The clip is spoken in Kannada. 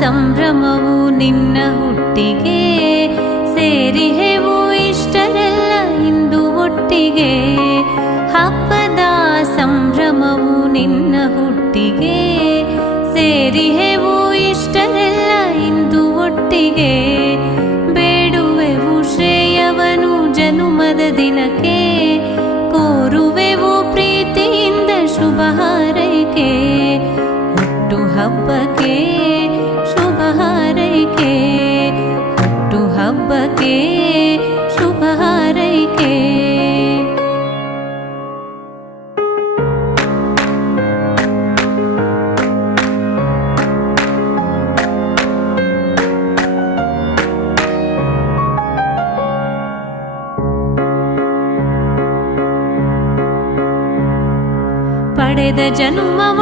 ಸಂಭ್ರಮವು ನಿನ್ನ ಹುಟ್ಟಿಗೆ, ಸೇರಿಹೆವು ಇಷ್ಟರೆಲ್ಲ ಇಂದು ಒಟ್ಟಿಗೆ. ಹಬ್ಬದ ಸಂಭ್ರಮವು ನಿನ್ನ ಹುಟ್ಟಿಗೆ, ಸೇರಿಹೆವು ಇಷ್ಟರೆಲ್ಲ ಇಂದು ಒಟ್ಟಿಗೆ. ಬೇಡುವೆವು ಶ್ರೇಯವನು ಜನುಮದ ದಿನಕ್ಕೆ, ಕೋರುವೆವು ಪ್ರೀತಿಯಿಂದ ಶುಭ ಹಾರೈಕೆ. ಹುಟ್ಟು ಹಬ್ಬಕ್ಕೆ ಶುಭ ಹಾರೈಕೆ, ಹುಟ್ಟು ಹಬ್ಬಕ್ಕೆ ಶುಭ ಹಾರೈಕೆ. ಪಡೆದ ಜನುಮವ